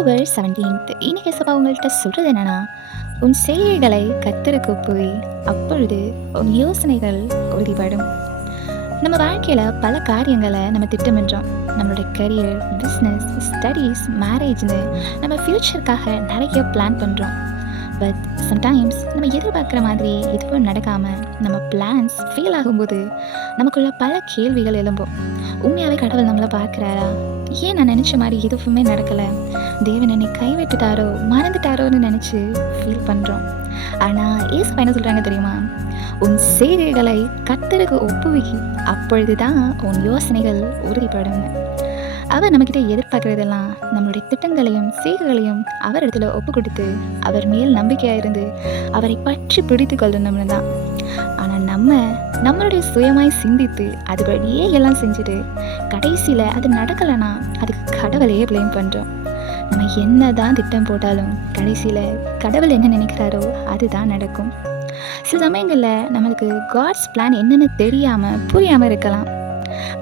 October 17th இன்னைக்கு சபா உங்கள்கிட்ட சொல்கிறது என்னன்னா, உன் செய்கைகளை கர்த்தருக்கு ஒப்புவி, அப்பொழுது உன் யோசனைகள் உறுதிப்படும். நம்ம வாழ்க்கையில் பல காரியங்களை நம்ம திட்டமிடுறோம். நம்மளுடைய கரியர், பிஸ்னஸ், ஸ்டடீஸ், மேரேஜ்னு நம்ம ஃப்யூச்சருக்காக நிறைய பிளான் பண்ணுறோம். பட் சம்டைம்ஸ் நம்ம எதிர்பார்க்குற மாதிரி எதுவும் நடக்காமல் நம்ம பிளான்ஸ் ஃபெயில் ஆகும்போது நமக்குள்ள பல கேள்விகள் எழும்பும். உண்மையாகவே கடவுள் நம்மளை பார்க்குறாரா? ஏன் நான் நினச்ச மாதிரி எதுவுமே நடக்கலை? தேவன் என்னை கைவிட்டுட்டாரோ, மறந்துட்டாரோன்னு நினச்சி ஃபீல் பண்ணுறோம். ஆனால் ஏசப்பா என்ன சொல்கிறாங்க தெரியுமா? உன் செய்கைகளை கர்த்தருக்கு ஒப்புவி, அப்பொழுது தான் உன் யோசனைகள் உறுதிப்படும். அவர் நம்மக்கிட்ட எதிர்பார்க்குறதெல்லாம் நம்மளுடைய திட்டங்களையும் செய்கைகளையும் அவர் இடத்துல ஒப்பு கொடுத்து அவர் மேல் நம்பிக்கையாக இருந்து அவரை பற்றி பிடித்து கொள்ளணும்னு தான். ஆனால் நம்மளுடைய சுயமாய் சிந்தித்து அதுபடியே எல்லாம் செஞ்சுட்டு கடைசியில் அது நடக்கலைன்னா அதுக்கு கடவுளையே ப்ளேம் பண்ணுறோம். நம்ம என்ன தான் திட்டம் போட்டாலும் கடைசியில் கடவுள் என்ன நினைக்கிறாரோ அதுதான் நடக்கும். சில சமயங்களில் நம்மளுக்கு காட்ஸ் பிளான் என்னென்னு தெரியாமல் புரியாமல் இருக்கலாம்.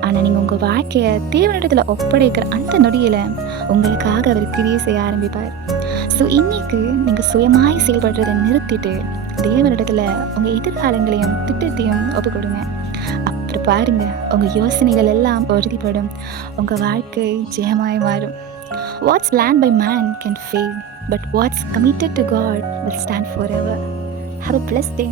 ஆனால் நீங்கள் உங்கள் வாழ்க்கையை தேவனிடத்தில் ஒப்படைக்கிற அந்த நொடியில் உங்களுக்காக அவர் கிரியை செய்ய ஆரம்பிப்பார். ஸோ இன்றைக்கு நீங்கள் சுயமாய் செயல்படுறதை நிறுத்திட்டு தேவனிடத்தில் உங்கள் எதிர்காலங்களையும் திட்டத்தையும் ஒப்பு கொடுங்க. அப்புறம் பாருங்கள், உங்கள் யோசனைகள் எல்லாம் உறுதிப்படும். உங்கள் வாழ்க்கை ஜெயமாய் மாறும். What's planned by man can fail, but what's committed to God will stand forever. Have a blessed day.